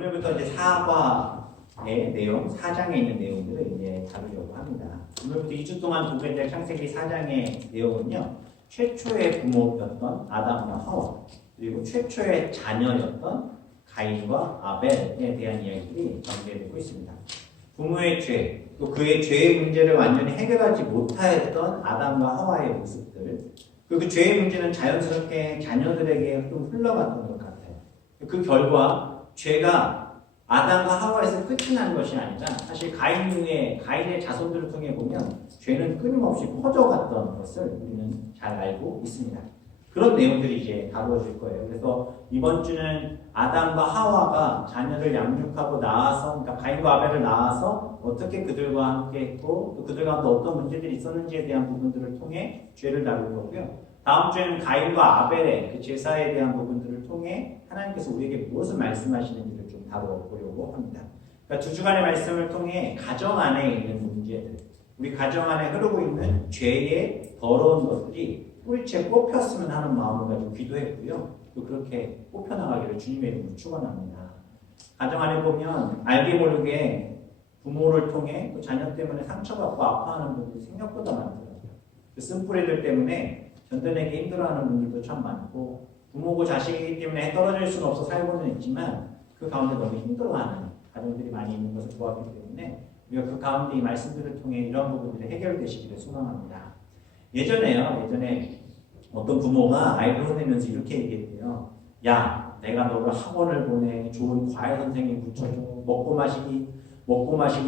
오늘부터 이제 사과의 내용, 4장에 있는 내용들을 이제 다루려고 합니다. 오늘부터 2주 동안 보게 될 창세기 4장의 내용은요, 최초의 부모였던 아담과 하와, 그리고 최초의 자녀였던 가인과 아벨에 대한 이야기들이 전개되고 있습니다. 부모의 죄, 또 그의 죄의 문제를 완전히 해결하지 못하였던 아담과 하와의 모습들, 그리고 그 죄의 문제는 자연스럽게 자녀들에게 좀 흘러갔던 것 같아요. 그 결과 죄가 아담과 하와에서 끝이 난 것이 아니라 사실 가인의 자손들을 통해 보면 죄는 끊임없이 퍼져갔던 것을 우리는 잘 알고 있습니다. 그런 내용들이 이제 다루어질 거예요. 그래서 이번 주는 아담과 하와가 자녀를 양육하고 낳아서, 그러니까 가인과 아벨을 낳아서 어떻게 그들과 함께 했고, 또 그들 가운데 어떤 문제들이 있었는지에 대한 부분들을 통해 죄를 다룰 거고요. 다음 주에는 가인과 아벨의 그 제사에 대한 부분들을 통해 하나님께서 우리에게 무엇을 말씀하시는지를 좀 다뤄보려고 합니다. 그러니까 두 주간의 말씀을 통해 가정 안에 있는 문제들, 우리 가정 안에 흐르고 있는 죄의 더러운 것들이 뿌리채 뽑혔으면 하는 마음을 가지고 기도했고요. 또 그렇게 뽑혀나가기를 주님의 이름으로 축원합니다. 가정 안에 보면 알게 모르게 부모를 통해 또 자녀 때문에 상처받고 아파하는 분들이 생각보다 많더라고요. 그 쓴뿌리들 때문에 견뎌내기 힘들어하는 분들도 참 많고, 부모고 자식이기 때문에 떨어질 수는 없어 살고는 있지만 그 가운데 너무 힘들어하는 가정들이 많이 있는 것을 보았기 때문에 우리가 그 가운데 이 말씀들을 통해 이런 부분들이 해결되시기를 소망합니다. 예전에 어떤 부모가 아이를 혼내면서 이렇게 얘기했대요. 야, 내가 너를 학원을 보내, 좋은 과외 선생님 붙여줘, 먹고 마시고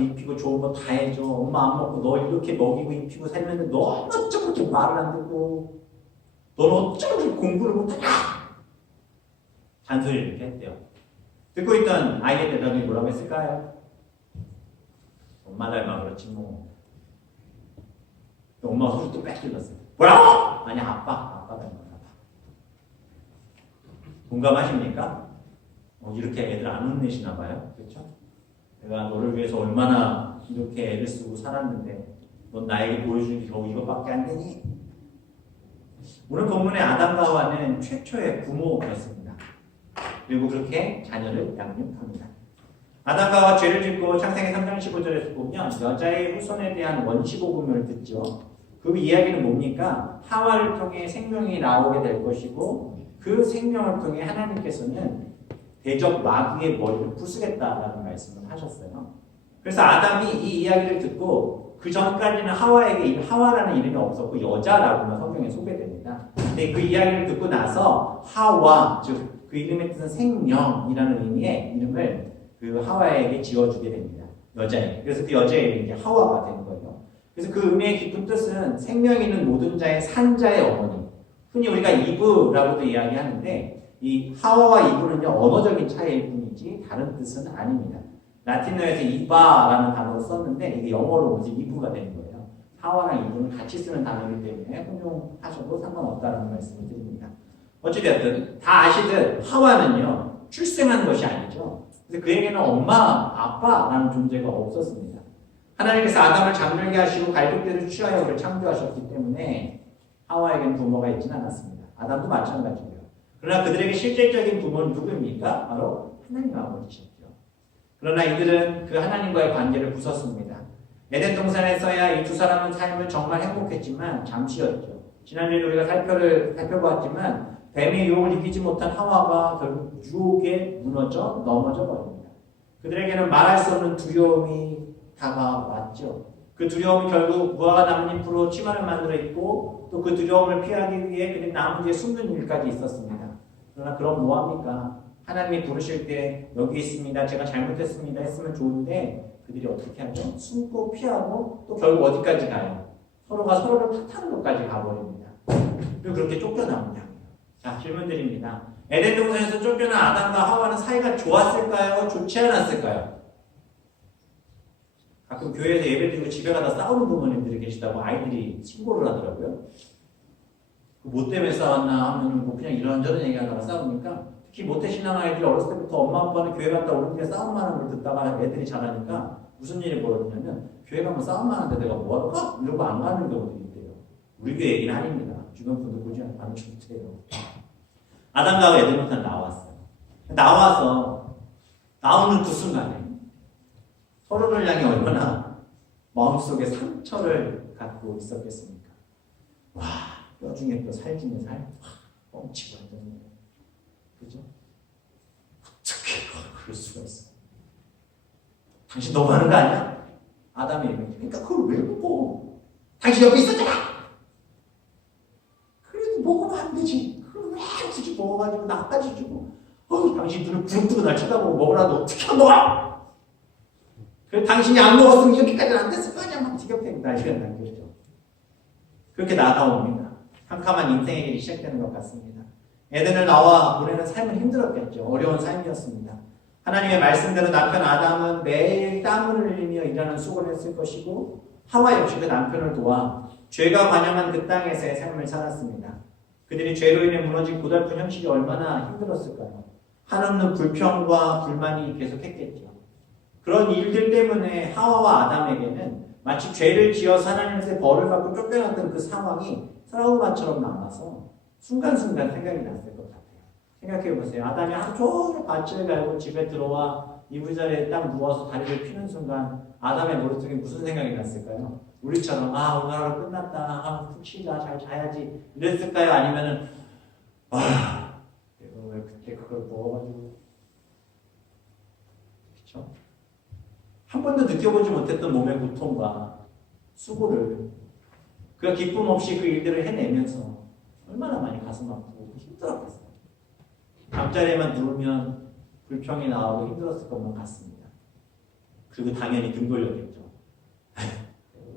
입히고 좋은 거 다 해줘. 엄마 안 먹고 너 이렇게 먹이고 입히고 살면서 너 어쩌고 이렇게 말을 안 듣고, 너는 어쩌고 이렇게 공부를 못하냐? 잔소리를 이렇게 했대요. 듣고 있던 아이의 대답이 뭐라고 했을까요? 엄마 닮아 그렇지 뭐. 엄마가 소리 또 뺏길렀어요. 뭐라고? 아니 아빠 닮아. 공감하십니까? 이렇게 애들 안 혼내시나 봐요. 그렇죠? 내가 너를 위해서 얼마나 이렇게 애를 쓰고 살았는데 넌 나에게 보여주는 게 겨우 이것밖에 안 되니? 오늘 본문의 아담과 하와는 최초의 부모였습니다. 그리고 그렇게 자녀를 양육합니다. 아담과 하와 죄를 짓고 창세기 3장 15절에서 보면 여자의 후손에 대한 원시복음을 듣죠. 그 이야기는 뭡니까? 하와를 통해 생명이 나오게 될 것이고, 그 생명을 통해 하나님께서는 대적 마귀의 머리를 부수겠다라는 말씀을 하셨어요. 그래서 아담이 이 이야기를 듣고, 그 전까지는 하와라는 이름이 없었고 여자라고만 성경에 소개됩니다. 근데 그 이야기를 듣고 나서 하와, 즉 그 이름의 뜻은 생명이라는 의미의 이름을 그 하와에게 지어주게 됩니다. 여자에게. 그래서 그 여자의 이름이 이제 하와가 된 거예요. 그래서 그 의미의 깊은 뜻은 생명 있는 모든 자의 산자의 어머니. 흔히 우리가 이브라고도 이야기하는데, 이 하와와 이브는요, 언어적인 차이일 뿐이지 다른 뜻은 아닙니다. 라틴어에서 이바라는 단어를 썼는데 이게 영어로 이제 이브가 되는 거예요. 하와랑 이브는 같이 쓰는 단어이기 때문에 혼용하셔도 상관없다는 말씀을 드립니다. 어찌되었든 다 아시듯 하와는요, 출생한 것이 아니죠. 그래서 그에게는 엄마, 아빠라는 존재가 없었습니다. 하나님께서 아담을 잠들게 하시고 갈빗대를 취하여 그를 창조하셨기 때문에 하와에게는 부모가 있지는 않았습니다. 아담도 마찬가지고요. 그러나 그들에게 실질적인 부모는 누구입니까? 바로 하나님 아버지셨죠. 그러나 이들은 그 하나님과의 관계를 부쉈습니다. 에덴 동산에서야 이 두 사람은 삶을 정말 행복했지만 잠시였죠. 지난주에 우리가 살펴보았지만 뱀의 유혹을 이기지 못한 하와가 결국 유혹에 넘어져 버립니다. 그들에게는 말할 수 없는 두려움이 다가왔죠. 그 두려움이 결국 무화과 나뭇잎으로 치마를 만들어 입고, 또 그 두려움을 피하기 위해 그들이 나무 뒤에 숨는 일까지 있었습니다. 그러나 그럼 뭐합니까? 하나님이 부르실 때 여기 있습니다, 제가 잘못했습니다 했으면 좋은데 그들이 어떻게 하죠? 숨고 피하고 또 결국 어디까지 가요? 서로가 서로를 탓하는 것까지 가버립니다. 그리고 그렇게 쫓겨납니다. 자, 질문 드립니다. 에덴 동산에서 쫓겨난 아담과 하와는 사이가 좋았을까요? 좋지 않았을까요? 가끔 교회에서 예배드리고 집에 가다 싸우는 부모님들이 계시다고 아이들이 신고를 하더라고요. 뭐 때문에 싸웠나 하면 뭐 그냥 이런저런 얘기하다가 싸우니까, 특히 모태신앙 아이들이 어렸을 때부터 엄마 아빠는 교회 갔다 오는 길에 싸움만 하는 걸 듣다가 애들이 자라니까 무슨 일이 벌어지냐면, 교회 가면 싸움만 하는데 내가 뭐하러 가? 이러고 안 가는 경우들이 있대요. 우리 교회 얘기는 아닙니다. 주변 분들 보지 않으면 좋대요. 아담과 하와 에덴 동산 나왔어요. 나와서 나오는 그 순간에 서로를 향해 얼마나 마음속에 상처를 갖고 있었겠습니까? 와, 뼈 중에 뼈, 살 중에 살, 뻥치고 완전, 그죠? 어떻게 그럴 수가 있어? 당신 너무 하는 거 아니야? 아담이 얘기해. 그러니까 그걸 왜 먹어? 당신 옆에 있었잖아! 그래도 먹으면 안 되지. 그걸 왜 굳이 먹어가지고 나까지 주고. 당신 눈을 부릅뜨고 날 쳐다보고 먹으라도 어떻게 안 먹어? 그래, 당신이 안 먹었으면 이렇게까지는 안 됐을 거 아니야? 막 지겹게 난리가 난 거죠. 그렇게 나아옵니다. 캄캄한 인생의 길이 시작되는 것 같습니다. 에덴을 나와 보내는 삶은 힘들었겠죠. 어려운 삶이었습니다. 하나님의 말씀대로 남편 아담은 매일 땀을 흘리며 일하는 수고를 했을 것이고 하와 역시 그 남편을 도와 죄가 관영한 그 땅에서의 삶을 살았습니다. 그들이 죄로 인해 무너진 고달픈 현실이 얼마나 힘들었을까요? 한없는 불평과 불만이 계속했겠죠. 그런 일들 때문에 하와와 아담에게는 마치 죄를 지어서 하나님의 벌을 받고 쫓겨났던 그 상황이 트라우마처럼 남아서 순간순간 생각이 났을 것 같아요. 생각해보세요. 아담이 하루 종일 밭을 갈고 집에 들어와 이부자리에 딱 누워서 다리를 피는 순간 아담의 머릿속에 무슨 생각이 났을까요? 우리처럼 오늘 하루 끝났다. 푹 쉬자. 잘 자야지. 이랬을까요? 아니면은 내가 왜 그때 그걸 먹어가지고 그렇죠? 한 번도 느껴보지 못했던 몸의 고통과 수고를 그가 기쁨 없이 그 일들을 해내면서 얼마나 많이 가슴 아프고 힘들었겠어요. 잠자리에만 누우면 불평이 나오고 힘들었을 것만 같습니다. 그리고 당연히 등 돌렸겠죠.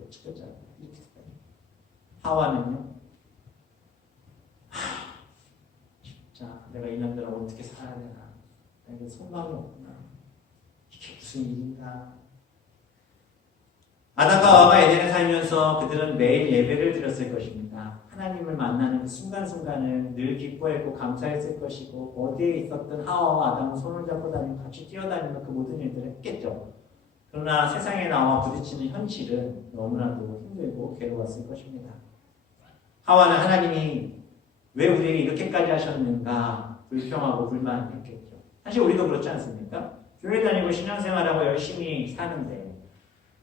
죽였잖아요. 이렇게 하와는요. 진짜 내가 이 남자랑 어떻게 살아야 되나. 내게 소망이 없구나. 이게 무슨 일인가. 아담과 하와가 에덴에 살면서 그들은 매일 예배를 드렸을 것입니다. 하나님을 만나는 그 순간순간을 늘 기뻐했고 감사했을 것이고 어디에 있었던 하와와 아담은 손을 잡고 다니고 같이 뛰어다니며 그 모든 일들을 했겠죠. 그러나 세상에 나와 부딪히는 현실은 너무나도 힘들고 괴로웠을 것입니다. 하와는 하나님이 왜 우리에게 이렇게까지 하셨는가 불평하고 불만했겠죠. 사실 우리도 그렇지 않습니까? 교회 다니고 신앙생활하고 열심히 사는데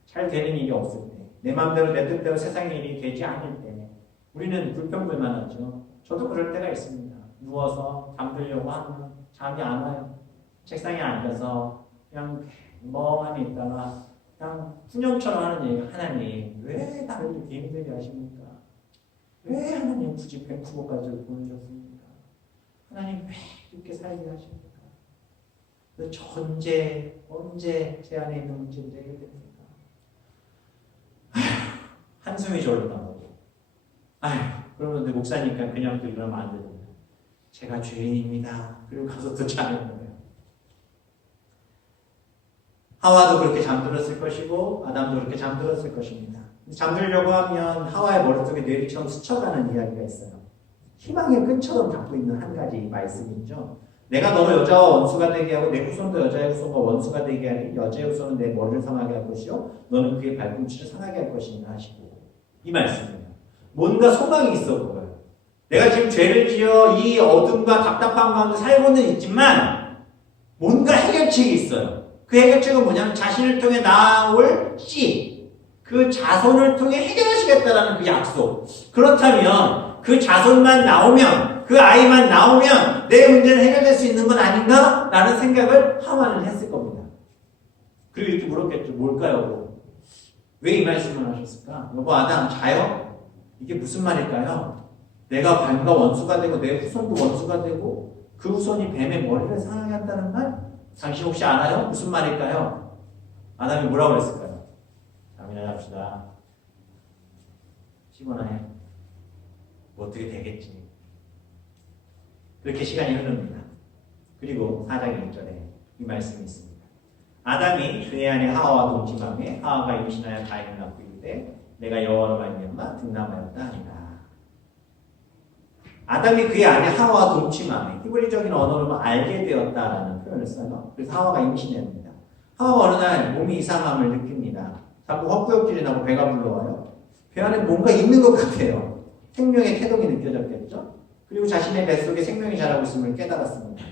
잘 되는 일이 없을 때, 내 마음대로 내 뜻대로 세상의 일이 되지 않을 때 우리는 불평불만하죠. 저도 그럴 때가 있습니다. 누워서 잠들려고 하면 잠이 안 와요. 책상에 앉아서 그냥 멍하니 있다가 그냥 푸념처럼 하는 얘기가 하나님 왜 나를 이렇게 힘들게 하십니까? 왜 하나님 굳이 밴쿠버까지 보내셨습니까? 하나님 왜 이렇게 살게 하십니까? 언제 제 안에 있는 문제를 해결됩니까? 한숨이 절로 나오고 그러면 목사니까 그냥 또 이러면 안 됩니다. 제가 죄인입니다. 그리고 가서 또 자는 거예요. 하와도 그렇게 잠들었을 것이고 아담도 그렇게 잠들었을 것입니다. 잠들려고 하면 하와의 머릿속에 뇌리처럼 스쳐가는 이야기가 있어요. 희망의 끈처럼 닿고 있는 한 가지 말씀이 있죠. 내가 너를 여자와 원수가 되게 하고 내 후손도 여자의 후손과 원수가 되게 하니 여자의 후손은 내 머리를 상하게 할 것이요 너는 그의 발꿈치를 상하게 할 것이니라 하시고 이 말씀이에요. 뭔가 소망이 있어 보여요. 내가 지금 죄를 지어 이 어둠과 답답한 가운데 살고는 있지만 뭔가 해결책이 있어요. 그 해결책은 뭐냐면 자신을 통해 나올 씨, 그 자손을 통해 해결하시겠다라는 그 약속. 그렇다면 그 자손만 나오면 그 아이만 나오면 내 문제는 해결될 수 있는 건 아닌가? 라는 생각을 하와는 했을 겁니다. 그리고 이렇게 물었겠죠. 뭘까요? 왜 이 말씀을 하셨을까? 여보 아담 자요? 이게 무슨 말일까요? 내가 뱀과 원수가 되고 내 후손도 원수가 되고 그 후손이 뱀의 머리를 상하게 한다는 말? 당신 혹시 알아요? 무슨 말일까요? 아담이 뭐라고 했을까요? 잠이나 잡시다. 피곤해. 뭐 어떻게 되겠지. 그렇게 시간이 흐릅니다. 그리고 4장 1절에 이 말씀이 있습니다. 아담이 그의 아내 하와와 동침함에 하와가 임신하여 가인을 낳고 이르되 내가 여호와로 말미암아 등남하였다 하니라. 아담이 그의 아내 하와와 동침함에 히브리적인 언어로 알게 되었다라는 표현을 써요. 그래서 하와가 임신합니다. 하와가 어느 날 몸이 이상함을 느낍니다. 자꾸 헛구역질이 나고 배가 불러와요. 배 안에 뭔가 있는 것 같아요. 생명의 태동이 느껴졌겠죠. 그리고 자신의 뱃속에 생명이 자라고 있음을 깨달았습니다.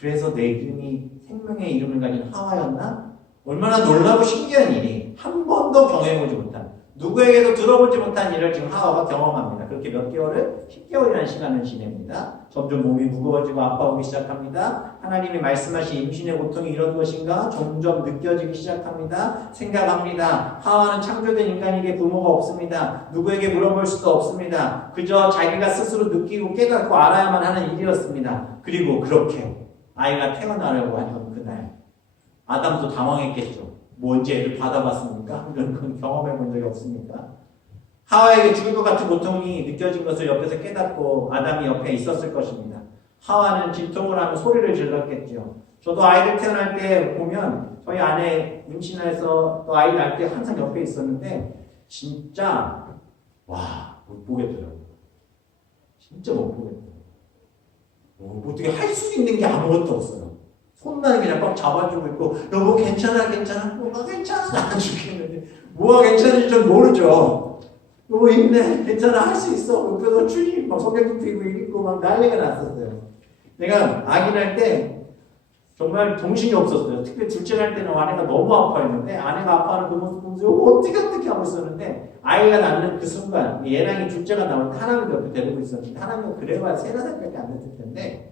그래서 내 이름이 생명의 이름을 가진 하와였나? 얼마나 놀라고 신기한 일이 한 번도 경험해보지 못한 누구에게도 들어보지 못한 일을 지금 하와가 경험합니다. 그렇게 몇 개월을 10개월이라는 시간을 지냅니다. 점점 몸이 무거워지고 아파오기 시작합니다. 하나님이 말씀하신 임신의 고통이 이런 것인가 점점 느껴지기 시작합니다. 생각합니다. 하와는 창조된 인간에게 부모가 없습니다. 누구에게 물어볼 수도 없습니다. 그저 자기가 스스로 느끼고 깨닫고 알아야만 하는 일이었습니다. 그리고 그렇게 아이가 태어나려고 하던 그날 아담도 당황했겠죠. 뭐 언제 애를 받아봤습니까? 이런 건 경험해 본 적이 없습니까? 하와에게 죽을 것 같은 고통이 느껴진 것을 옆에서 깨닫고 아담이 옆에 있었을 것입니다. 하와는 진통을 하며 소리를 질렀겠죠. 저도 아이를 태어날 때 보면 저희 아내 임신해서 또 아이 낳을 때 항상 옆에 있었는데 진짜 못 보겠더라고요. 진짜 못 보겠더라고요. 어떻게 할 수 있는 게 아무것도 없어요. 손만 그냥 꽉 잡아주고 있고 여보 괜찮아 뭐가 괜찮아 죽겠는데 뭐가 괜찮은지 전 모르죠. 여보 힘내 괜찮아 할 수 있어 옆에서 주님 막 성경도 피고 읽고 막 난리가 났었어요. 내가 아기 날 때 정말 정신이 없었어요. 특히 둘째 날 때는 아내가 너무 아파했는데 아내가 아파하는 그 모습 보면서 어떻게 하고 있었는데 아이가 낳는 그 순간 예랑이 둘째가 나올 때 하나님 옆에 데리고 있었는데 하나님은 그래봐야 3-4살밖에 안 됐을 텐데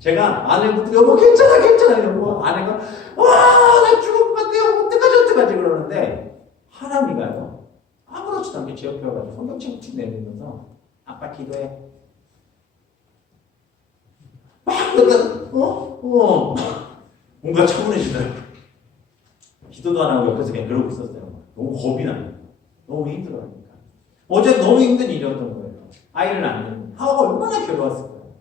제가 아내부터 여보 괜찮아 여보 아내가 나 죽을 것 같아요 어떡하지 그러는데 하나님이가요 아무렇지도 않게 제 옆에 와가지고 성경책 툭 내밀면서 아빠 기도해 막 뭔가 차분해지더라고요. 기도도 안 하고 옆에서 그냥 그러고 있었어요. 너무 겁이 납니다. 너무 힘들어하니까. 어제 너무 힘든 일이었던 거예요. 아이를 낳는 하와가 얼마나 괴로웠을까요?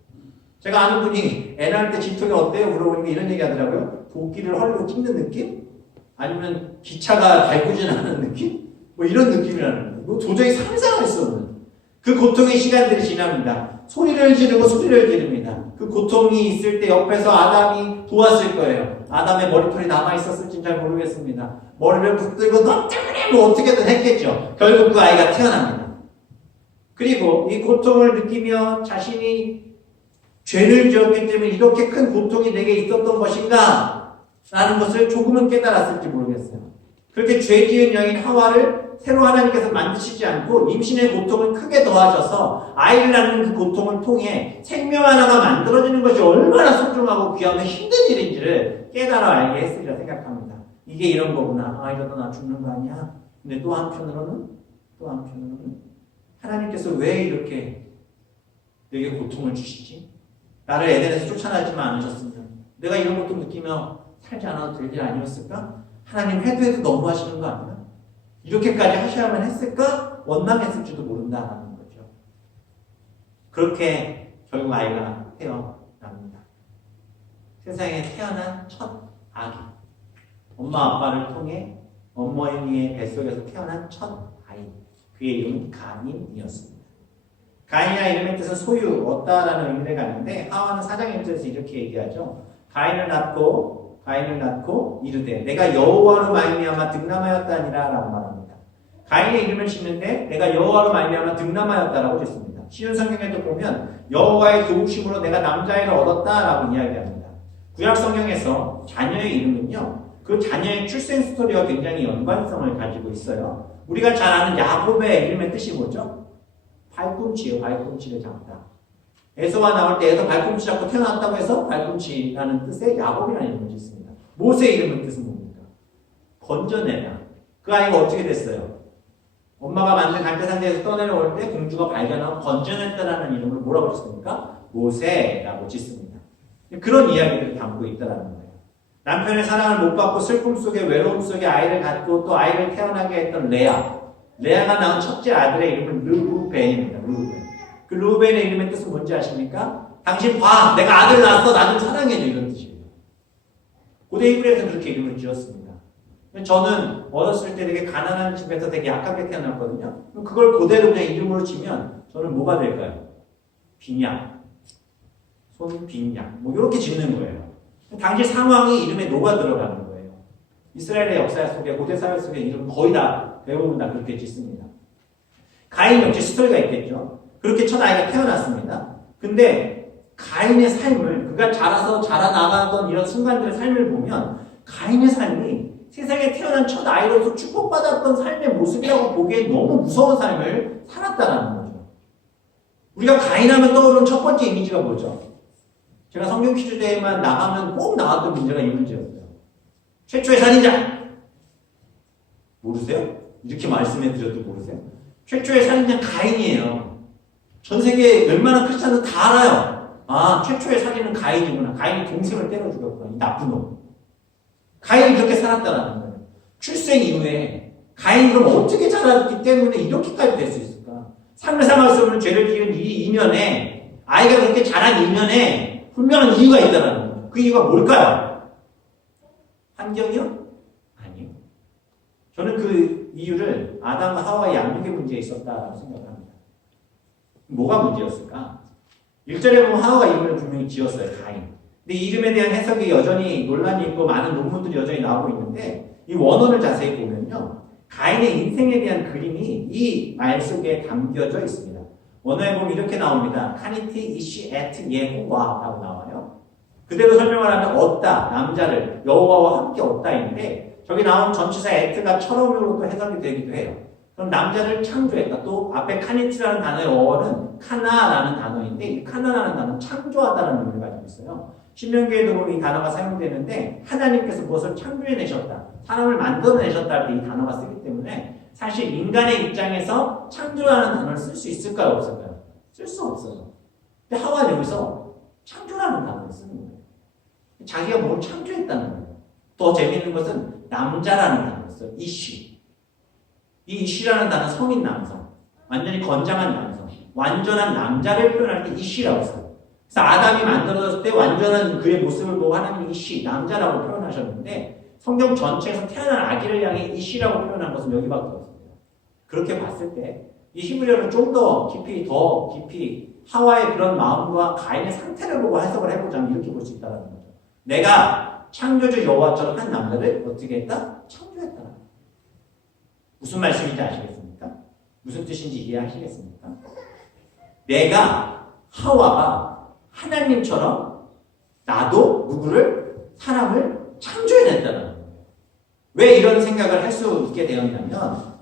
제가 아는 분이 애 낳을 때 진통이 어때요? 물어보니까 이런 얘기 하더라고요. 도끼를 허리로 찍는 느낌? 아니면 기차가 달구지나는 느낌? 뭐 이런 느낌이라는 거예요. 도저히 상상할 수 없는 그 고통의 시간들이 지납니다. 소리를 지릅니다. 그 고통이 있을 때 옆에서 아담이 도왔을 거예요. 아담의 머리털이 남아있었을지는 잘 모르겠습니다. 머리를 붙들고 너 때문에 뭐 어떻게든 했겠죠. 결국 그 아이가 태어납니다. 그리고 이 고통을 느끼며 자신이 죄를 지었기 때문에 이렇게 큰 고통이 내게 있었던 것인가? 라는 것을 조금은 깨달았을지 모르겠어요. 그렇게 죄 지은 여인 하와를 새로 하나님께서 만드시지 않고 임신의 고통을 크게 더하셔서 아이를 낳는 그 고통을 통해 생명 하나가 만들어지는 것이 얼마나 소중하고 귀하고 힘든 일인지를 깨달아 알게 했으리라 생각합니다. 이게 이런 거구나. 이러다 나 죽는 거 아니야? 근데 또 한편으로는 하나님께서 왜 이렇게 내게 고통을 주시지? 나를 에덴에서 쫓아나지만 않으셨으면 내가 이런 것도 느끼며 살지 않아도 될 일 아니었을까? 하나님 해도 너무 하시는 거 아니야? 이렇게까지 하셔야만 했을까? 원망했을지도 모른다는 거죠. 그렇게 결국 아이가 태어납니다. 세상에 태어난 첫 아기. 엄마 아빠를 통해 어머니의 뱃속에서 태어난 첫 아이. 그의 이름은 가인이었습니다. 가인이라는 이름의 뜻은 소유, 얻다라는 의미를 갖는데 하와는 4장 1절에서 이렇게 얘기하죠. 가인을 낳고 이르되 내가 여호와로 말미암아 득남하였다니라 라고 말합니다. 가인의 이름을 짓는데 내가 여호와로 말미암아 득남하였다라고 짓습니다. 쉬운 성경에도 보면 여호와의 도우심으로 내가 남자아이를 얻었다라고 이야기합니다. 구약 성경에서 자녀의 이름은요. 그 자녀의 출생 스토리와 굉장히 연관성을 가지고 있어요. 우리가 잘 아는 야곱의 이름의 뜻이 뭐죠? 발꿈치예요. 발꿈치를 잡다. 에서가 나올 때 에서 발꿈치 잡고 태어났다고 해서 발꿈치라는 뜻의 야곱이라는 이름을 짓습니다. 모세의 이름의 뜻은 뭡니까? 건져내다. 그 아이가 어떻게 됐어요? 엄마가 만든 갈대상자에서 떠내려올 때 공주가 발견하고 건져냈다라는 이름을 뭐라고 짓습니까? 모세라고 짓습니다. 그런 이야기를 담고 있다는 거예요. 남편의 사랑을 못 받고 슬픔 속에 외로움 속에 아이를 갖고 또 아이를 태어나게 했던 레아가 낳은 첫째 아들의 이름은 르우벤입니다. 그 르우벤의 이름의 뜻은 뭔지 아십니까? 당신 봐! 내가 아들 낳았어! 나 좀 사랑해줘! 이런 뜻이에요. 고대 히브리에서는 그렇게 이름을 지었습니다. 저는 어렸을 때 되게 가난한 집에서 되게 약하게 태어났거든요. 그걸 그대로 그냥 이름으로 치면 저는 뭐가 될까요? 빈약, 손빈약, 뭐 이렇게 짓는 거예요. 당시 상황이 이름에 녹아 들어가는 거예요. 이스라엘의 역사 속에 고대 사회 속에 이름 거의 다 대부분 다 그렇게 짓습니다. 가인 역시 스토리가 있겠죠. 그렇게 첫 아이가 태어났습니다. 근데 가인의 삶을, 그가 자라나가던 이런 순간들의 삶을 보면 가인의 삶이 세상에 태어난 첫 아이로서 축복받았던 삶의 모습이라고 보기에 너무 무서운 삶을 살았다라는 거죠. 우리가 가인하면 떠오르는 첫 번째 이미지가 뭐죠? 제가 성경 퀴즈 대회만 나가면 꼭 나왔던 문제가 이 문제였어요. 최초의 살인자! 모르세요? 이렇게 말씀해 드려도 모르세요? 최초의 살인자 가인이에요. 전 세계 웬만한 크리스찬은 다 알아요. 아, 최초의 살인은 가인이구나. 가인이 동생을 때려 죽였구나. 이 나쁜 놈. 가인이 그렇게 살았다라는 거예요. 출생 이후에 가인이 그럼 어떻게 자랐기 때문에 이렇게까지 될 수 있을까? 삶을 살아가면서 죄를 지은 이 이면에, 아이가 그렇게 자란 이면에 분명한 이유가 있다라는 거예요. 그 이유가 뭘까요? 환경이요? 아니요. 저는 그 이유를 아담과 하와의 양육의 문제에 있었다라고 생각을 합니다. 뭐가 문제였을까? 1절에 보면 하와가 이름을 분명히 지었어요. 가인. 근데 이 이름에 대한 해석이 여전히 논란이 있고 많은 논문들이 여전히 나오고 있는데 이 원어를 자세히 보면요. 가인의 인생에 대한 그림이 이 말 속에 담겨져 있습니다. 원어에 보면 이렇게 나옵니다. 카니티 이시 에트 예호와라고 나와요. 그대로 설명을 하면 얻다, 남자를 여호와와 함께 얻다인데 저기 나온 전치사 에트가 철어으로도 해석이 되기도 해요. 그럼 남자를 창조했다. 또 앞에 카니티라는 단어의 어원은 카나라는 단어인데 이 카나라는 단어는 창조하다라는 의미를 가지고 있어요. 신명기에도 보면 이 단어가 사용되는데 하나님께서 무엇을 창조해내셨다. 사람을 만들어내셨다 할 때 이 단어가 쓰기 때문에 사실 인간의 입장에서 창조라는 단어를 쓸 수 있을까요? 없을까요? 쓸 수 없어요. 근데 하와는 여기서 창조라는 단어를 쓰는 거예요. 자기가 뭘 창조했다는 거예요. 더 재미있는 것은 남자라는 단어를 써요. 이쉬. 이 이쉬라는 단어는 성인 남성. 완전히 건장한 남성. 완전한 남자를 표현할 때 이쉬라고 써요. 그래서 아담이 만들어졌을 때 완전한 그의 모습을 보고 하나님이 이쉬, 남자라고 표현하셨는데 성경 전체에서 태어난 아기를 향해 이쉬라고 표현한 것은 여기밖에 없습니다. 그렇게 봤을 때 이 히브리어는 좀 더 깊이 하와의 그런 마음과 가인의 상태를 보고 해석을 해보자면 이렇게 볼 수 있다는 거죠. 내가 창조주 여호와처럼 한 남자를 어떻게 했다? 창조했다. 무슨 말씀인지 아시겠습니까? 무슨 뜻인지 이해하시겠습니까? 내가 하와가 하나님처럼 나도 누구를 사람을 창조해냈다는 거예요. 왜 이런 생각을 할 수 있게 되었냐면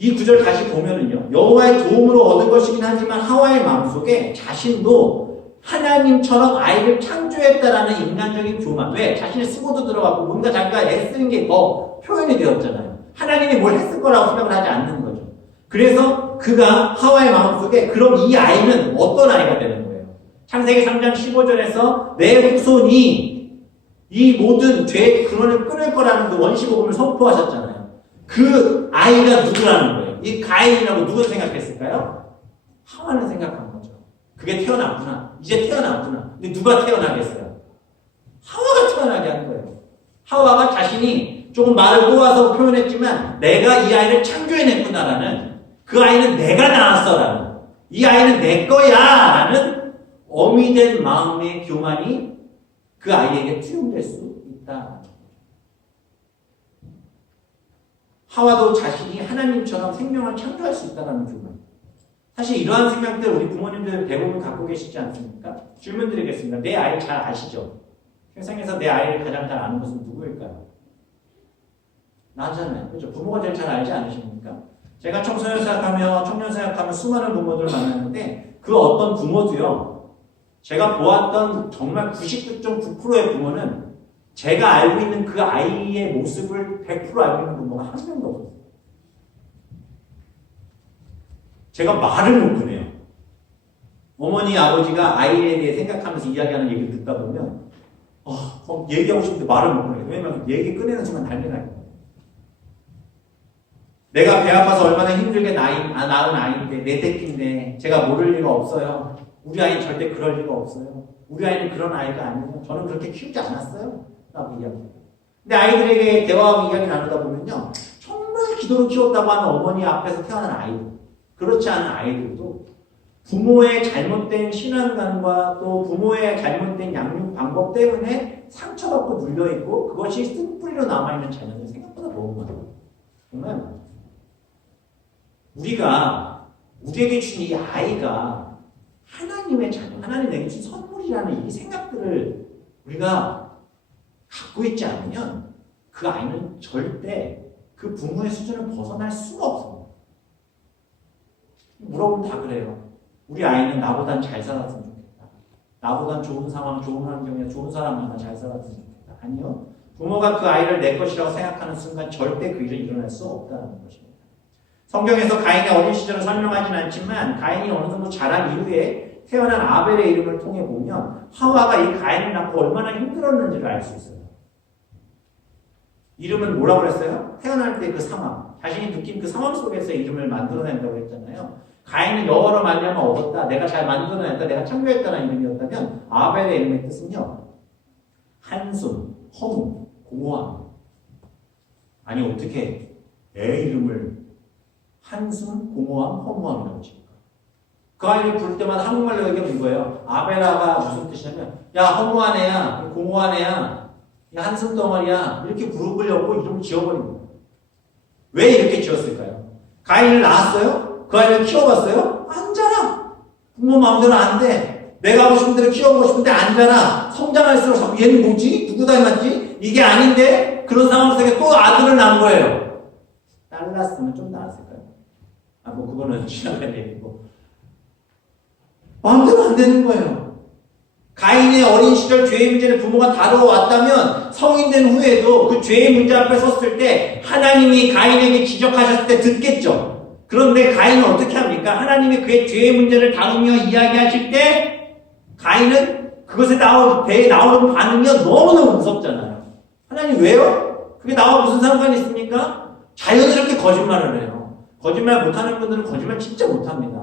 이 구절 다시 보면은요. 여호와의 도움으로 얻은 것이긴 하지만 하와의 마음속에 자신도 하나님처럼 아이를 창조했다라는 인간적인 교만. 왜? 자신의 수고도 들어가고 뭔가 자기가 애쓰는 게 더 표현이 되었잖아요. 하나님이 뭘 했을 거라고 생각을 하지 않는 거죠. 그래서 그가 하와의 마음속에 그럼 이 아이는 어떤 아이가 되는 거예요? 창세기 3장 15절에서 내 후손이 이 모든 죄의 근원을 끊을 거라는 그 원시복음을 선포하셨잖아요. 그 아이가 누구라는 거예요? 이 가인이라고 누구를 생각했을까요? 하와는 생각한 거죠. 그게 태어났구나. 이제 태어났구나. 근데 누가 태어나겠어요? 하와가 태어나게 한 거예요. 하와가 자신이 조금 말을 꼬아서 표현했지만 내가 이 아이를 창조해냈구나라는 그 아이는 내가 낳았어라는 이 아이는 내 거야라는 어미된 마음의 교만이 그 아이에게 투영될 수 있다. 하와도 자신이 하나님처럼 생명을 창조할 수 있다는 교만. 사실 이러한 생각들 우리 부모님들 대부분 갖고 계시지 않습니까? 질문 드리겠습니다. 내 아이를 잘 아시죠? 세상에서 내 아이를 가장 잘 아는 것은 누구일까요? 나잖아요. 그렇죠? 부모가 제일 잘 알지 않으십니까? 제가 청소년 사역하며 청년 사역하며 수많은 부모들을 만났는데 그 어떤 부모도요. 제가 보았던 정말 99.9%의 부모는 제가 알고 있는 그 아이의 모습을 100% 알고 있는 부모가 한 명도 없었어요. 제가 말을 못 꺼내요. 어머니, 아버지가 아이에 대해 생각하면서 이야기하는 얘기를 듣다 보면 얘기하고 싶은데 말을 못 꺼내요. 왜냐면 얘기 꺼내는 순간 난리 나요. 내가 배 아파서 얼마나 힘들게 낳은 아이인데 내 새끼인데 제가 모를 리가 없어요. 우리 아이는 절대 그럴 리가 없어요. 우리 아이는 그런 아이가 아니에요. 저는 그렇게 키우지 않았어요. 라고 이야기해요. 근데 아이들에게 대화하고 이야기 나누다 보면요. 정말 기도로 키웠다고 하는 어머니 앞에서 태어난 아이들, 그렇지 않은 아이들도 부모의 잘못된 신앙관과 또 부모의 잘못된 양육 방법 때문에 상처받고 눌려있고 그것이 쓴뿌리로 남아있는 자녀는 생각보다 너무 많아요. 정말 우리가 우리에게 준 이 아이가 하나님의 자녀, 하나님 내게 준 선물이라는 이 생각들을 우리가 갖고 있지 않으면 그 아이는 절대 그 부모의 수준을 벗어날 수가 없습니다. 물어보면 다 그래요. 우리 아이는 나보단 잘 살았으면 좋겠다. 나보단 좋은 상황, 좋은 환경에 좋은 사람 만나 잘 살았으면 좋겠다. 아니요. 부모가 그 아이를 내 것이라고 생각하는 순간 절대 그 일은 일어날 수 없다는 것입니다. 성경에서 가인의 어린 시절을 설명하진 않지만 가인이 어느 정도 자란 이후에 태어난 아벨의 이름을 통해 보면 하와가 이 가인을 낳고 얼마나 힘들었는지를 알 수 있어요. 이름은 뭐라고 그랬어요? 태어날 때 그 상황, 자신이 느낀 그 상황 속에서 이름을 만들어낸다고 했잖아요. 가인은 여호와로 말미암아 얻었다, 내가 잘 만들어낸다, 내가 창조했다는 이름이었다면 아벨의 이름의 뜻은요, 한숨, 허무, 공허함. 아니 어떻게 애 이름을 한숨, 공허함, 허무함이라고 칩니까? 그 아이를 부를 때마다 한국말로 얘기하면 이거예요. 아벨라가 무슨 뜻이냐면 야 허무한 애야, 공허한 애야, 야 한숨 덩어리야, 이렇게 부르려고 이름을 지어버린 거예요. 왜 이렇게 지었을까요? 가인을 낳았어요? 그 아이를 키워봤어요? 안 자라. 부모 마음대로 안 돼. 내가 하고 싶은 대로 키워보고 싶은데 안 자라. 성장할수록 얘는 뭐지? 누구 닮았지? 이게 아닌데 그런 상황 속에 또 아들을 낳은 거예요. 딸 낳았으면 좀 나았을까요? 아, 뭐 그거는 지나간 얘기고. 마음대로 안 되는 거예요. 가인의 어린 시절 죄의 문제를 부모가 다뤄왔다면 성인 된 후에도 그 죄의 문제 앞에 섰을 때 하나님이 가인에게 지적하셨을 때 듣겠죠. 그런데 가인은 어떻게 합니까? 하나님이 그의 죄의 문제를 다루며 이야기하실 때 가인은 그것에 배에 나오는 반응이 너무너무 무섭잖아요. 하나님 왜요? 그게 나와 무슨 상관이 있습니까? 자연스럽게 거짓말을 해요. 거짓말 못하는 분들은 거짓말 진짜 못합니다.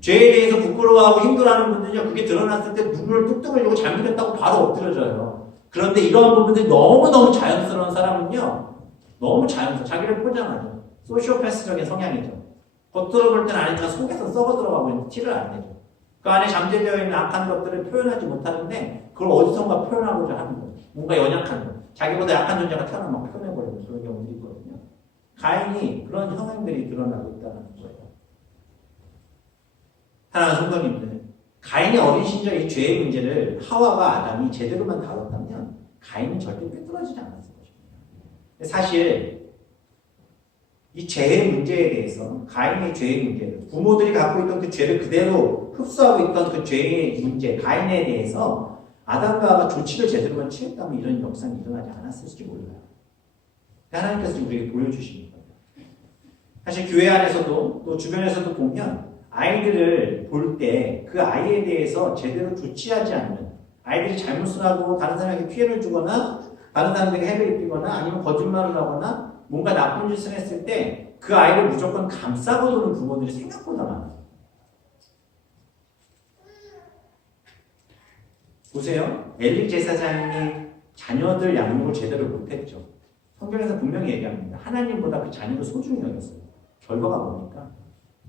죄에 대해서 부끄러워하고 힘들어하는 분들은요, 그게 드러났을 때 눈물을 뚝뚝 흘리고 잘못했다고 바로 엎드려져요. 그런데 이러한 부분들이 너무너무 자연스러운 사람은요, 너무 자연스러워. 자기를 포장하죠. 소시오패스적인 성향이죠. 겉으로 볼 때는 아니지만 속에서 썩어 들어가고 있는 티를 안 내죠. 그 안에 잠재되어 있는 악한 것들을 표현하지 못하는데 그걸 어디선가 표현하고자 하는 거예요. 뭔가 연약한 거. 자기보다 약한 존재가 태어나면 막 표현해버리는 그런 경우들이 있거든요. 가인이 그런 현황들이 드러나고 있다는 거예요. 사랑하는 성도님들, 가인의 어린 시절 이 죄의 문제를 하와가 아담이 제대로만 다뤘다면 가인은 절대 삐뚤어지지 않았을 것입니다. 사실 이 죄의 문제에 대해서 가인의 죄의 문제를 부모들이 갖고 있던 그 죄를 그대로 흡수하고 있던 그 죄의 문제 가인에 대해서 아담과 하와가 조치를 제대로만 취했다면 이런 역사는 일어나지 않았을지 몰라요. 하나님께서 우리에게 보여주시는 거예요. 사실 교회 안에서도 또 주변에서도 보면 아이들을 볼 때 그 아이에 대해서 제대로 조치하지 않는 아이들이 잘못을 하고 다른 사람에게 피해를 주거나 다른 사람에게 해를 입히거나 아니면 거짓말을 하거나 뭔가 나쁜 짓을 했을 때 그 아이를 무조건 감싸고 도는 부모들이 생각보다 많아요. 보세요. 엘리 제사장이 자녀들 양육을 제대로 못했죠. 성경에서 분명히 얘기합니다. 하나님보다 그 자녀를 소중히 여겼어요. 결과가 뭡니까?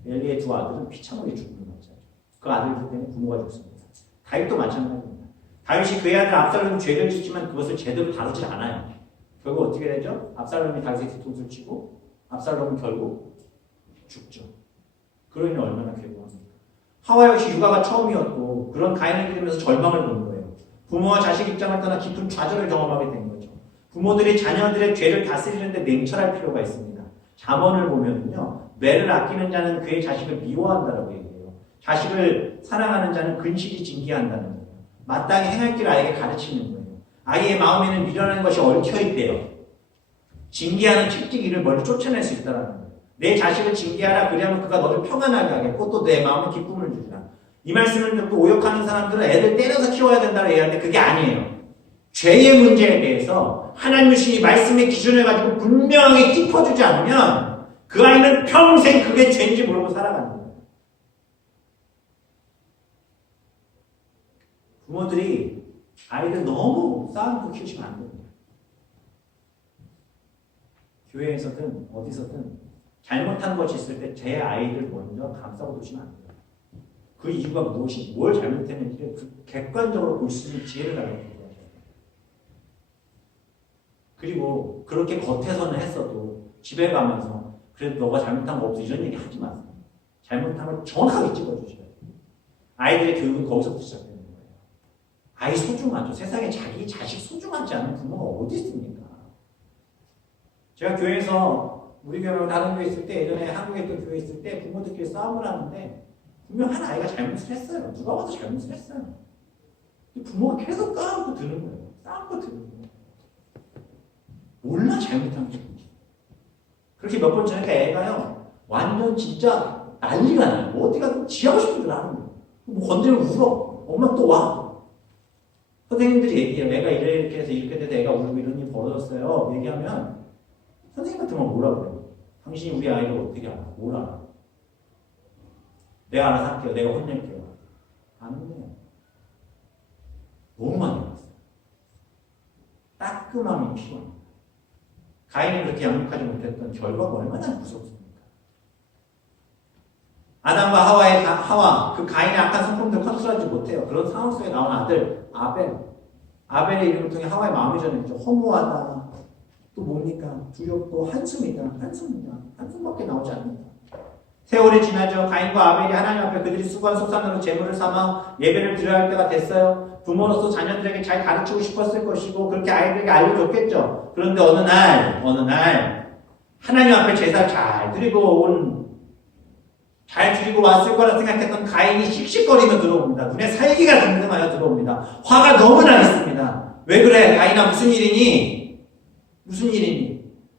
엘리의 두 아들은 피차물이 죽는 거죠. 그 아들들 때문에 부모가 죽습니다. 다윗도 마찬가지입니다. 다윗이 그의 아들 압살롬이 죄를 짓지만 그것을 제대로 다루지 않아요. 결국 어떻게 되죠? 압살롬이 다윗의 뒤통수를 치고 압살롬은 결국 죽죠. 그러니 얼마나 괴로워합니까? 하와 역시 육아가 처음이었고 그런 가인을 기르면서 절망을 보는 거예요. 부모와 자식 입장을 떠나 깊은 좌절을 경험하게 된 거죠. 부모들이 자녀들의 죄를 다스리는데 냉철할 필요가 있습니다. 잠언을 보면요, 매를 아끼는 자는 그의 자식을 미워한다라고 얘기해요. 자식을 사랑하는 자는 근실이 징계한다는 거예요. 마땅히 행할 길을 아이에게 가르치는 거예요. 아이의 마음에는 미련한 것이 얽혀있대요. 징계하는 채찍이를 멀리 쫓아낼 수 있다는 거예요. 내 자식을 징계하라. 그러면 그가 너를 평안하게 하겠고 또 내 마음에 기쁨을 주리라. 이 말씀을 듣고 오역하는 사람들은 애들 때려서 키워야 된다고 얘기하는데 그게 아니에요. 죄의 문제에 대해서 하나님 주신 이 말씀의 기준을 가지고 분명하게 짚어주지 않으면 그 아이는 평생 그게 죄인지 모르고 살아가는 거예요. 부모들이 아이들 너무 쌓아놓고 키우시면 안 됩니다. 교회에서든 어디서든 잘못한 것이 있을 때 제 아이를 먼저 감싸고 두시면 안 돼요. 그 이유가 무엇인지, 뭘 잘못했는지를 객관적으로 볼 수 있는 지혜를 가지고 있어야 돼요. 그리고 그렇게 겉에서는 했어도 집에 가면서 그래도 너가 잘못한 거 없어 이런 얘기 하지 마세요. 잘못한 걸 정확하게 찍어주셔야 돼요. 아이들의 교육은 거기서부터 시작되는 거예요. 아이 소중하죠. 세상에 자기 자식 소중하지 않은 부모가 어디 있습니까? 제가 교회에서 우리 교회 다른 교회 있을 때 예전에 한국에 있던 교회 있을 때 부모들끼리 싸움을 하는데 분명 한 아이가 잘못을 했어요. 누가 봐도 잘못을 했어요. 부모가 계속 까먹고 드는 거예요. 싸움고 드는 거예요. 몰라 잘못한 게. 그렇게 몇 번 지나니까 애가요 완전 진짜 난리가 나요. 뭐 어디 가서 지하고 싶은 대로 하는 거예요. 뭐 건드리면 울어. 엄마 또 와. 선생님들이 얘기해요. 애가 이렇게 해서 이렇게 돼서 애가 울고 이런 일이 벌어졌어요. 얘기하면 선생님 같으면 뭐라 그래요? 당신이 우리 아이를 어떻게 알아? 뭘 알아? 내가 알아서 할게요. 내가 혼낼게요. 안 혼내요. 너무 많이 봤어요. 따끔함이 필요합니다. 가인이 그렇게 양육하지 못했던 결과가 얼마나 무섭습니까? 아담과 하와의 하와, 그 가인의 악한 성품들 컨트롤하지 못해요. 그런 상황 속에 나온 아들 아벨의 이름을 통해 하와의 마음이 전했죠. 허무하다. 또 뭡니까? 두렵고 한숨이다. 한숨밖에 나오지 않는다. 세월이 지나죠. 가인과 아벨이 하나님 앞에 그들이 수고한 소산으로 제물을 삼아 예배를 드려야 할 때가 됐어요. 부모로서 자녀들에게 잘 가르치고 싶었을 것이고 그렇게 아이들에게 알려줬겠죠. 그런데 어느 날 하나님 앞에 제사를 잘 드리고 왔을 거라 생각했던 가인이 씩씩거리며 들어옵니다. 눈에 살기가 등등하여 들어옵니다. 화가 너무 나겠습니다. 왜 그래? 가인아 무슨 일이니?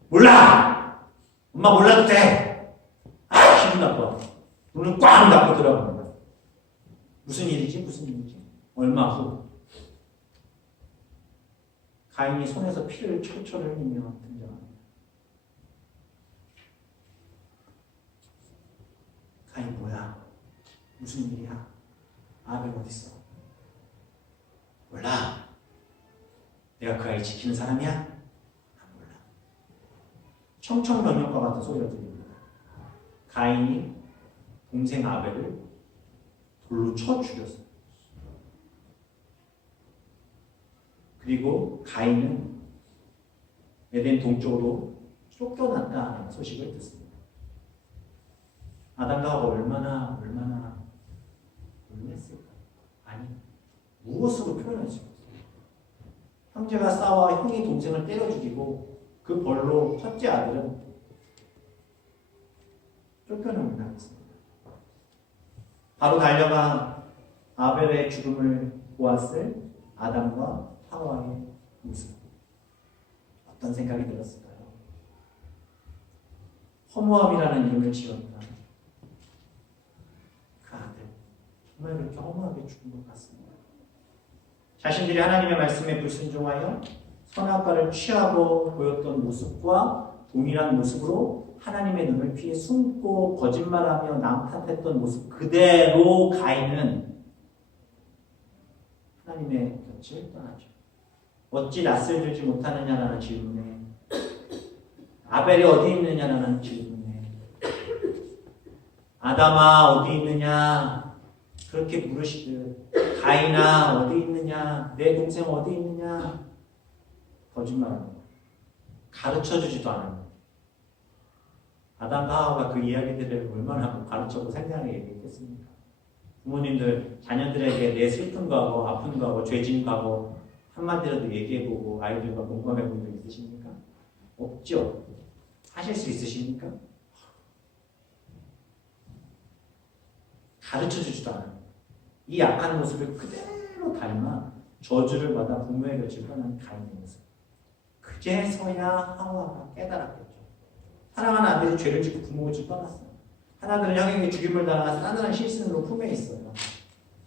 몰라! 엄마 몰라도 돼! 기분 나빠. 눈을 꽉 닫고 들어갑니다. 무슨 일이지? 얼마 후 가인이 손에서 피를 철철 흘리며 등장합니다. 가인 뭐야? 무슨 일이야? 아벨 어딨어? 몰라. 내가 그 아이 지키는 사람이야? 몰라. 청천벽력과 같은 소리가 들립니다. 가인이 동생 아벨을 돌로 쳐 죽였어요. 그리고 가인은 에덴 동쪽으로 쫓겨났다는 소식을 듣습니다. 아담과 하와가 얼마나 놀랐을까? 아니, 무엇으로 표현할 수 없어요. 형제가 싸워 형이 동생을 때려 죽이고 그 벌로 첫째 아들은 쫓겨남을 당했습니다. 바로 달려가 아벨의 죽음을 보았을 아담과 하와의 모습. 어떤 생각이 들었을까요? 허무함이라는 이름을 지었다. 그 아들. 정말 그렇게 허무하게 죽은 것 같습니다. 자신들이 하나님의 말씀에 불순종하여 선악과를 취하고 보였던 모습과 동일한 모습으로 하나님의 눈을 피해 숨고 거짓말하며 남 탓했던 모습 그대로 가인은 하나님의 곁을 떠나죠. 어찌 낯을 들지 못하느냐라는 질문에 아벨이 어디 있느냐라는 질문에 아담아 어디 있느냐 그렇게 물으시듯 가인아 어디 있느냐 내 동생 어디 있느냐 거짓말합니다. 가르쳐주지도 않아요. 아담과 하와가 그 이야기들을 얼마나 가르쳐고 생생하게 얘기했겠습니까? 부모님들 자녀들에게 내 슬픈 과거, 아픈 과거, 죄진 과거 한마디라도 얘기해보고 아이들과 공감해본 적 있으십니까? 없죠? 하실 수 있으십니까? 가르쳐주지도 않아요. 이 악한 모습을 그대로 닮아 저주를 받아 부모의 곁을 떠난 가인의 모습. 그제서야 하와가 깨달았겠죠. 사랑하는 아들이 죄를 짓고 부모의 곁을 떠났어요. 하나들은 형에게 죽임을 당한 싸늘한 실신으로 품에 있어요.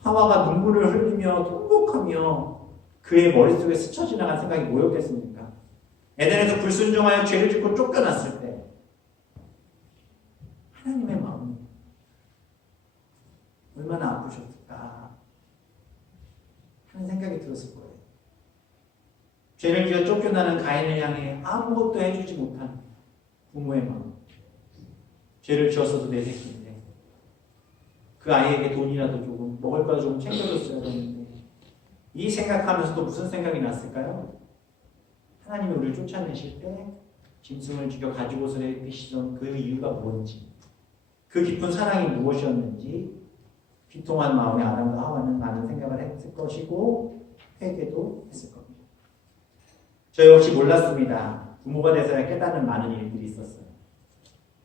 하와가 눈물을 흘리며 통곡하며 그의 머릿속에 스쳐 지나간 생각이 뭐였겠습니까? 에덴에서 불순종하여 죄를 짓고 쫓겨났을 때 하나님의 마음이 얼마나 아프셨을까 하는 생각이 들었을 거예요. 죄를 지어 쫓겨나는 가인을 향해 아무것도 해주지 못한 부모의 마음. 죄를 지었어도 내 새끼인데 그 아이에게 돈이라도 조금 먹을 거 조금 챙겨줬어야 되는데 이 생각하면서도 무슨 생각이 났을까요? 하나님이 우리를 쫓아내실 때 짐승을 죽여 가지고서 내비시던 그 이유가 뭔지 그 깊은 사랑이 무엇이었는지 비통한 마음에 아담과 하와는 많은 생각을 했을 것이고 회개도 했을 겁니다. 저 역시 몰랐습니다. 부모가 돼서야 깨닫는 많은 일들이 있었어요.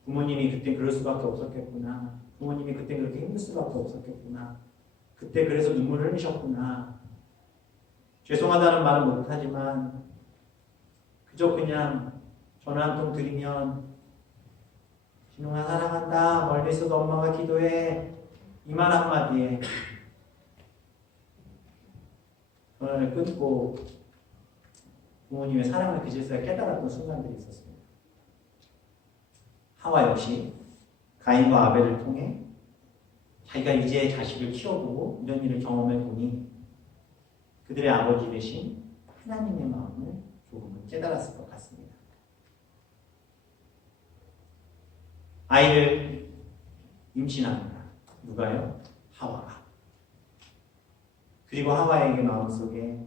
부모님이 그때 그럴 수밖에 없었겠구나. 부모님이 그때 그렇게 힘들 수밖에 없었겠구나. 그때 그래서 눈물을 흘리셨구나. 죄송하다는 말은 못하지만 그저 그냥 전화 한 통 드리면 진웅아 사랑한다. 멀리 있어도 엄마가 기도해. 이 말 한마디에 전화를 끊고 부모님의 사랑을 그제서야 깨달았던 순간들이 있었습니다. 하와 역시 가인과 아벨을 통해 자기가 이제 자식을 키워보고 이런 일을 경험해 보니 그들의 아버지 대신 하나님의 마음을 조금은 깨달았을 것 같습니다. 아이를 임신합니다. 누가요? 하와가. 그리고 하와에게 마음속에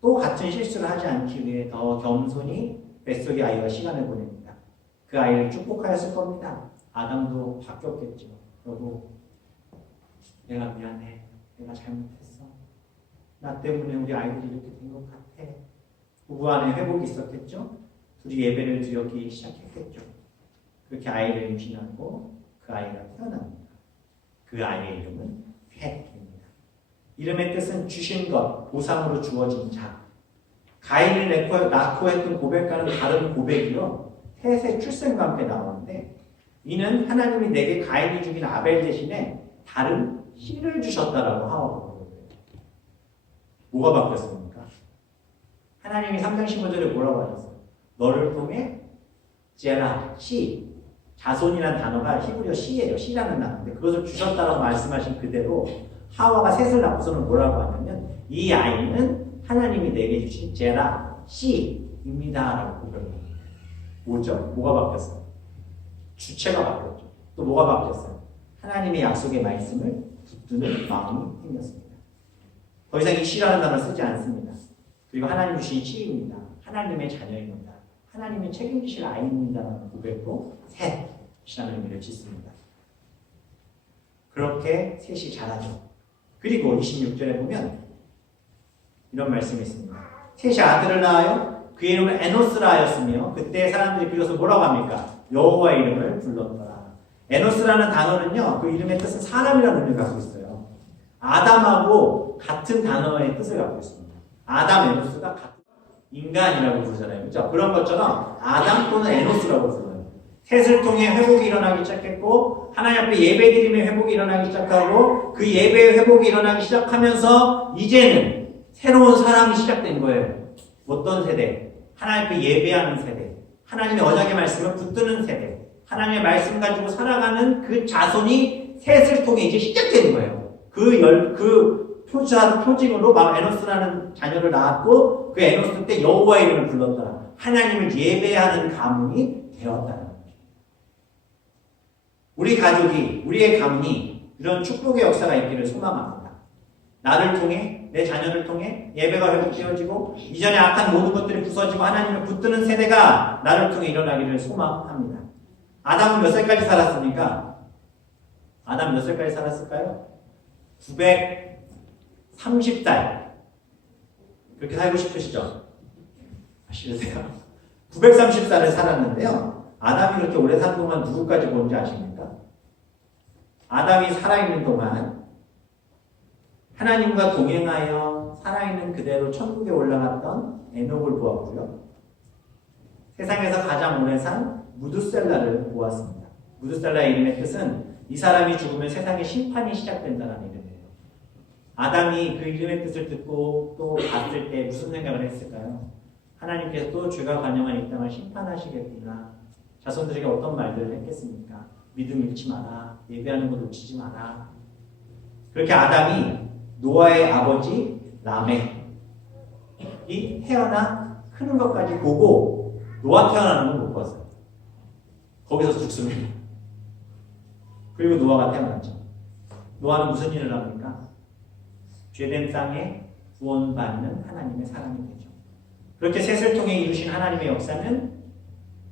또 같은 실수를 하지 않기 위해 더 겸손히 뱃속의 아이와 시간을 보냅니다. 그 아이를 축복하였을 겁니다. 아담도 바뀌었겠죠. 너도 내가 미안해. 내가 잘못했어. 나 때문에 우리 아이들이 이렇게 된 것 같아. 부부 안에 회복이 있었겠죠. 둘이 예배를 드리기 시작했겠죠. 그렇게 아이를 임신하고 그 아이가 태어납니다. 그 아이의 이름은 헷입니다. 이름의 뜻은 주신 것, 보상으로 주어진 자. 가인을 낳고 했던 고백과는 다른 고백이요. 헷의 출생과 함께 나오는데 이는 하나님이 내게 가인이 죽인 아벨 대신에 다른 씨를 주셨다라고 하와가 그러고요. 뭐가 바뀌었습니까? 하나님이 3장 15절에 뭐라고 하셨어요? 너를 통해 제라, 씨, 자손이라는 단어가 히브리어 씨예요. 씨라는 단어인데 그것을 주셨다라고 말씀하신 그대로 하와가 셋을 낳고서는 뭐라고 하냐면 이 아이는 하나님이 내게 주신 제라, 씨입니다 라고 고백합니다. 뭐죠? 뭐가 바뀌었어요? 주체가 바뀌었죠. 또 뭐가 바뀌었어요? 하나님의 약속의 말씀을 붙드는 마음이 생겼습니다. 더 이상 이 씨라는 단어를 쓰지 않습니다. 그리고 하나님 주신 씨입니다. 하나님의 자녀입니다. 하나님이 책임지실 아이입니다라는 고백으로 셋이라는 의미를 짓습니다. 그렇게 셋이 자라죠. 그리고 26절에 보면 이런 말씀이 있습니다. 셋이 아들을 낳아요. 그의 이름을 에노스라 하였으며 그때 사람들이 빌어서 뭐라고 합니까? 여호와의 이름을 불렀더라. 에노스라는 단어는요. 그 이름의 뜻은 사람이라는 의미를 갖고 있어요. 아담하고 같은 단어의 뜻을 갖고 있습니다. 아담, 에노스가 같은 인간이라고 부르잖아요. 그렇죠? 그런 것처럼 아담 또는 에노스라고 불러요. 셋을 통해 회복이 일어나기 시작했고 하나님 앞에 예배드림의 회복이 일어나기 시작하고 그 예배의 회복이 일어나기 시작하면서 이제는 새로운 사람이 시작된 거예요. 어떤 세대? 하나님 앞에 예배하는 세대. 하나님의 언약의 말씀을 붙드는 세대. 하나님의 말씀 가지고 살아가는 그 자손이 셋을 통해 이제 시작되는 거예요. 그 표징으로 에노스라는 자녀를 낳았고 그 에노스 때 여호와의 이름을 불렀더라. 하나님을 예배하는 가문이 되었다는 거죠. 우리 가족이, 우리의 가문이 이런 축복의 역사가 있기를 소망합니다. 나를 통해, 내 자녀를 통해 예배가 회복되어지고 이전에 악한 모든 것들이 부서지고 하나님을 붙드는 세대가 나를 통해 일어나기를 소망합니다. 아담은 몇 살까지 살았습니까? 아담 몇 살까지 살았을까요? 930살. 그렇게 살고 싶으시죠? 아시려세요? 930살을 살았는데요. 아담이 그렇게 오래 산 동안 누구까지 본지 아십니까? 아담이 살아있는 동안 하나님과 동행하여 살아있는 그대로 천국에 올라갔던 에녹을 보았고요. 세상에서 가장 오래 산 무두셀라를 보았습니다. 무두셀라의 이름의 뜻은 이 사람이 죽으면 세상의 심판이 시작된다는 이름이에요. 아담이 그 이름의 뜻을 듣고 또 봤을 때 무슨 생각을 했을까요? 하나님께서 또 죄가 관영한 이 땅을 심판하시겠구나. 자손들에게 어떤 말들을 했겠습니까? 믿음 잃지 마라. 예배하는 거 놓치지 마라. 그렇게 아담이 노아의 아버지 라멕이 태어나 크는 것까지 보고 노아 태어나는 건 못 봤어요. 거기서 죽습니다. 그리고 노아가 태어났죠. 노아는 무슨 일을 합니까? 죄된 땅에 구원받는 하나님의 사람이 되죠. 그렇게 셋을 통해 이루신 하나님의 역사는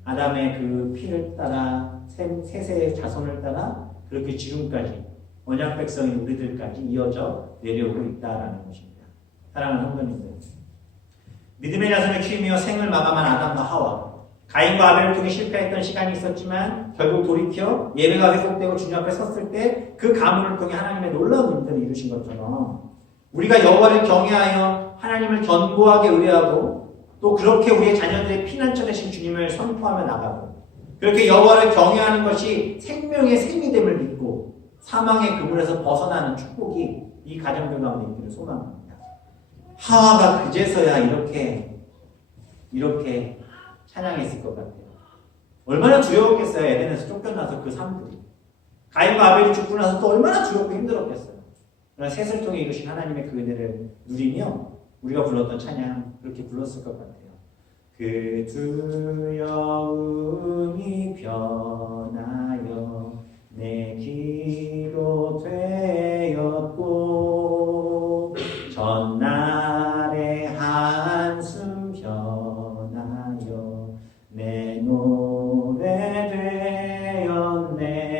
아담의 그 피를 따라 셋의 자손을 따라 그렇게 지금까지 언약 백성인 우리들까지 이어져 내려오고 있다라는 것입니다. 사랑하는 성도님들, 믿음의 자손을 키우며 생을 마감한 아담과 하와, 가인과 아벨을 통해 실패했던 시간이 있었지만 결국 돌이켜 예배가 회복되고 주님 앞에 섰을 때 그 가문을 통해 하나님의 놀라운 일들을 이루신 것처럼 우리가 여호와를 경외하여 하나님을 견고하게 의뢰하고 또 그렇게 우리의 자녀들의 피난처 되신 주님을 선포하며 나가고 그렇게 여호와를 경외하는 것이 생명의 샘이됨을 믿고 사망의 그물에서 벗어나는 축복이 이 가정들 가운데 있기를 소망합니다. 하와가 그제서야 이렇게 찬양했을 것 같아요. 얼마나 두려웠겠어요. 에덴에서 쫓겨나서 그 삶들이. 가인과 아벨이 죽고 나서 또 얼마나 두렵고 힘들었겠어요. 그러나 셋을 통해 이루신 하나님의 그 은혜를 누리며 우리가 불렀던 찬양 그렇게 불렀을 것 같아요. 그 두려움이 변하여 내 기도 되었고 전날의 한숨 변하여 내 노래 되었네.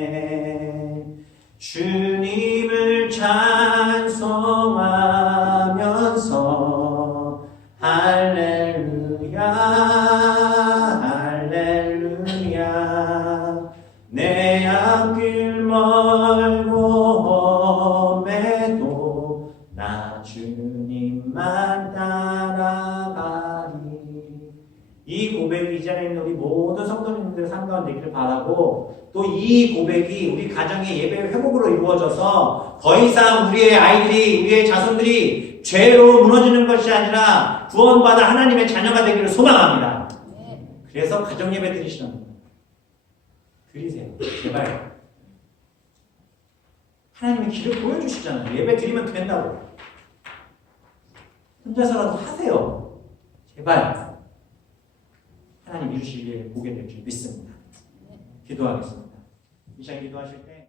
주님을 찬송하면서 할렐루야 할렐루야 내 앞길 멀고 험해도 나 주님만 따라가리. 이 고백이 이 자리에 있는 우리 모든 성도님들의 삶 가운데 있기를 바라고 또 이 고백이 우리 가정의 예배 회복으로 이루어져서 더 이상 우리의 아이들이 우리의 자손들이 죄로 무너지는 것이 아니라 구원받아 하나님의 자녀가 되기를 소망합니다. 그래서 가정 예배 드리시는 겁니다. 드리세요. 제발. 하나님의 길을 보여주시잖아요. 예배 드리면 된다고. 혼자서라도 하세요. 제발. 하나님 이루실 일 보게 될 줄 믿습니다. 기도하겠습니다. 이 시간 기도하실 때